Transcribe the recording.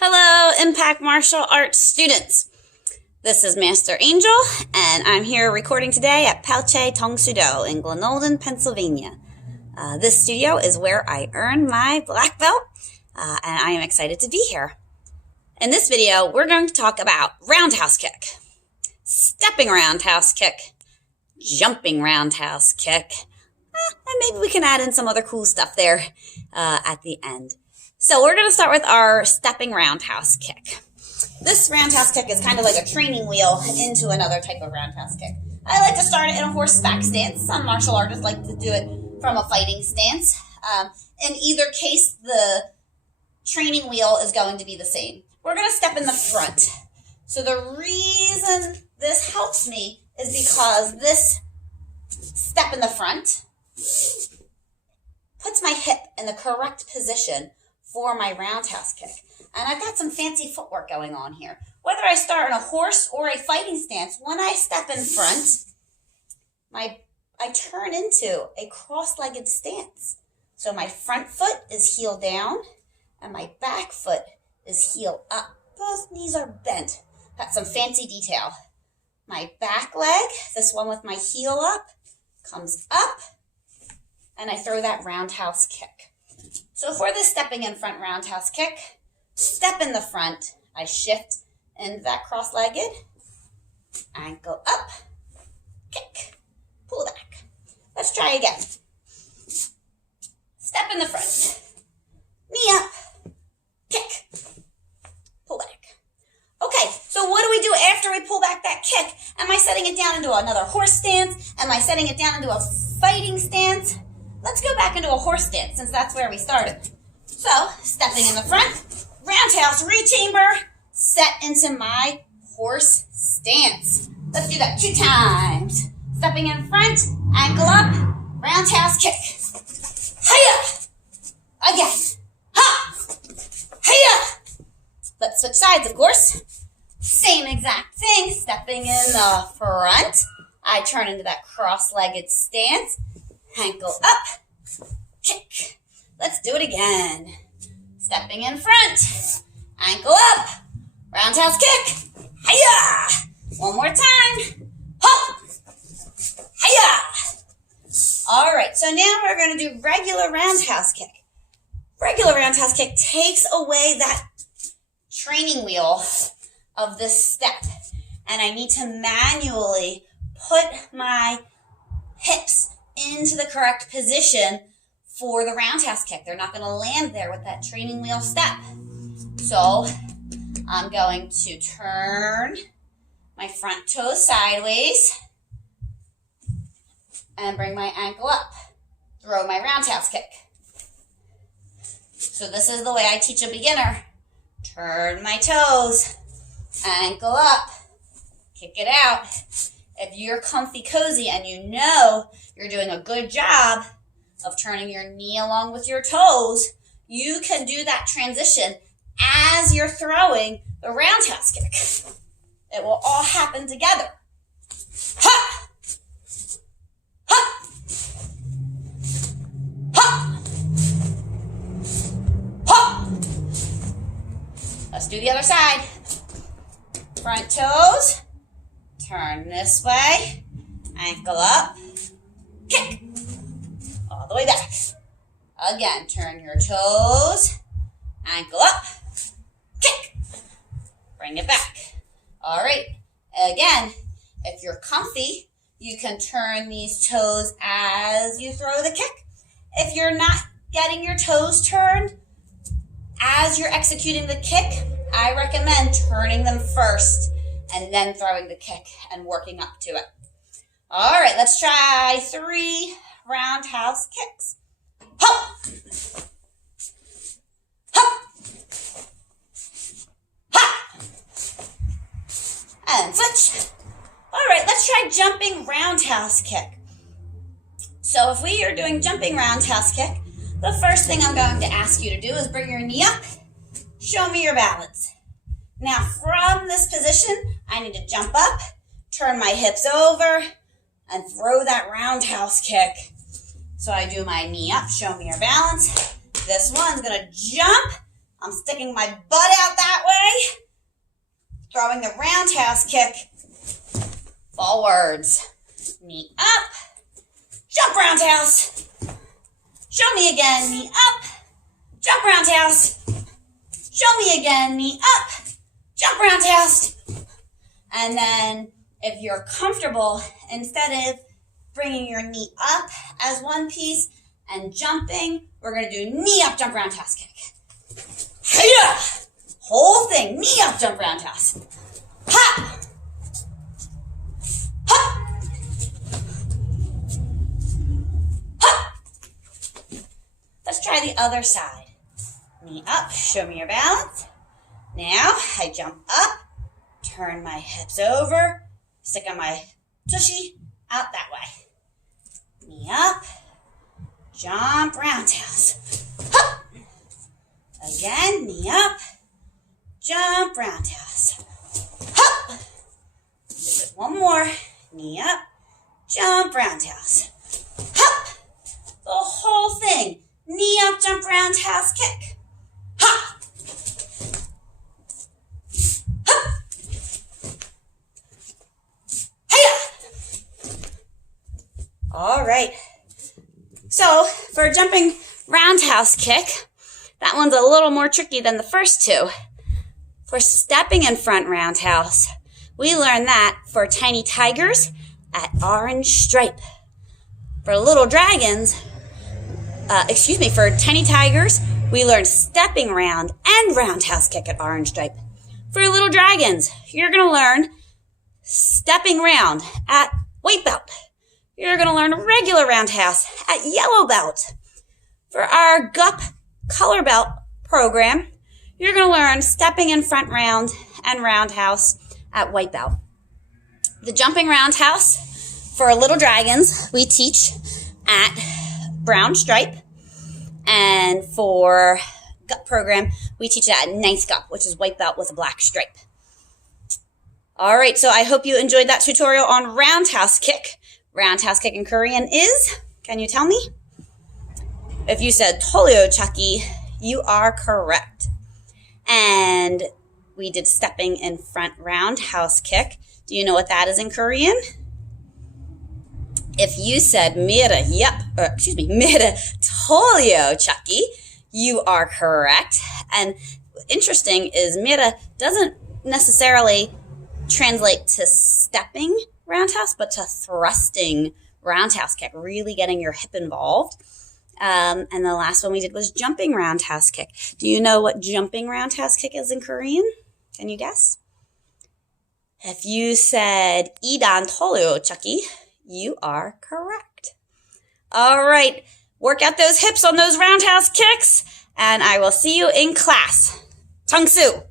Hello, Impact Martial Arts students. This is Master Angel, and I'm here recording today at Palche Tong Sudo in Glenolden, Pennsylvania. This studio is where I earned my black belt, and I am excited to be here. In this video, we're going to talk about roundhouse kick, stepping roundhouse kick, jumping roundhouse kick, and maybe we can add in some other cool stuff there at the end. So we're going to start with our stepping roundhouse kick. This roundhouse kick is kind of like a training wheel into another type of roundhouse kick. I like to start it in a horseback stance. Some martial artists like to do it from a fighting stance. In either case, the training wheel is going to be the same. We're going to step in the front. So the reason this helps me is because this step in the front puts my hip in the correct position for my roundhouse kick. And I've got some fancy footwork going on here. Whether I start in a horse or a fighting stance, when I step in front, I turn into a cross-legged stance. So my front foot is heel down and my back foot is heel up. Both knees are bent. Got some fancy detail. My back leg, this one with my heel up, comes up and I throw that roundhouse kick. So for this stepping in front roundhouse kick, step in the front, I shift into that cross-legged, ankle up, kick, pull back. Let's try again. Step in the front, knee up, kick, pull back. Okay, so what do we do after we pull back that kick? Am I setting it down into another horse stance? Am I setting it down into a fighting stance? Let's go back into a horse stance since that's where we started. So, stepping in the front, roundhouse rechamber, set into my horse stance. Let's do that 2 times. Stepping in front, ankle up, roundhouse kick. Hiya! Again. Ha! Hiya! Let's switch sides, of course. Same exact thing. Stepping in the front, I turn into that cross-legged stance. Ankle up, kick. Let's do it again. Stepping in front, ankle up, roundhouse kick. Hiya! One more time. Hop! Hiya! All right, so now we're going to do regular roundhouse kick. Regular roundhouse kick takes away that training wheel of this step, and I need to manually put my hips into the correct position for the roundhouse kick. They're not going to land there with that training wheel step. So I'm going to turn my front toes sideways and bring my ankle up. Throw my roundhouse kick. So this is the way I teach a beginner. Turn my toes, ankle up, kick it out. If you're comfy cozy and you know you're doing a good job of turning your knee along with your toes, you can do that transition as you're throwing the roundhouse kick. It will all happen together. Ha! Ha! Ha! Ha! Let's do the other side. Front toes. Turn this way, ankle up, kick, all the way back. Again, turn your toes, ankle up, kick, bring it back. All right, again, if you're comfy, you can turn these toes as you throw the kick. If you're not getting your toes turned as you're executing the kick, I recommend turning them first and then throwing the kick and working up to it. All right, let's try 3 roundhouse kicks. Hop! Hop! Hop! And switch. All right, let's try jumping roundhouse kick. So if we are doing jumping roundhouse kick, the first thing I'm going to ask you to do is bring your knee up. Show me your balance. Now, from this position, I need to jump up, turn my hips over, and throw that roundhouse kick. So I do my knee up, show me your balance. This one's going to jump, I'm sticking my butt out that way, throwing the roundhouse kick forwards. Knee up, jump roundhouse. Show me again, knee up, jump roundhouse. Show me again, knee up, jump roundhouse. And then if you're comfortable, instead of bringing your knee up as one piece and jumping, we're going to do knee up, jump roundhouse kick. Hiya! Whole thing, knee up, jump roundhouse. Ha! Ha! Ha! Let's try the other side. Knee up, show me your balance. Now I jump up, turn my hips over, stick on my tushy, out that way. Knee up, jump roundhouse. Hup! Again, knee up, jump roundhouse. Hup! One more, knee up, jump roundhouse. Hup! The whole thing, knee up, jump roundhouse kick. Ha! All right. So for a jumping roundhouse kick, that one's a little more tricky than the first two. For stepping in front roundhouse, we learned that for tiny tigers at orange stripe. For little dragons, for tiny tigers, we learned stepping round and roundhouse kick at orange stripe. For little dragons, you're going to learn stepping round at white belt. You're going to learn regular roundhouse at yellow belt. For our GUP color belt program, you're going to learn stepping in front round and roundhouse at white belt. The jumping roundhouse for little dragons, we teach at brown stripe. And for GUP program, we teach it at ninth GUP, which is white belt with a black stripe. All right, so I hope you enjoyed that tutorial on roundhouse kick. Roundhouse kick in Korean is, can you tell me? If you said Tolyo Chucky, you are correct. And we did stepping in front roundhouse kick. Do you know what that is in Korean? If you said mira Tolyo Chucky, you are correct. And interesting is mira doesn't necessarily translate to stepping roundhouse, but to thrusting roundhouse kick, really getting your hip involved. And the last one we did was jumping roundhouse kick. Do you know what jumping roundhouse kick is in Korean? Can you guess? If you said Idan Tolyo Chucky, you are correct. All right, work out those hips on those roundhouse kicks, and I will see you in class. Tongsu.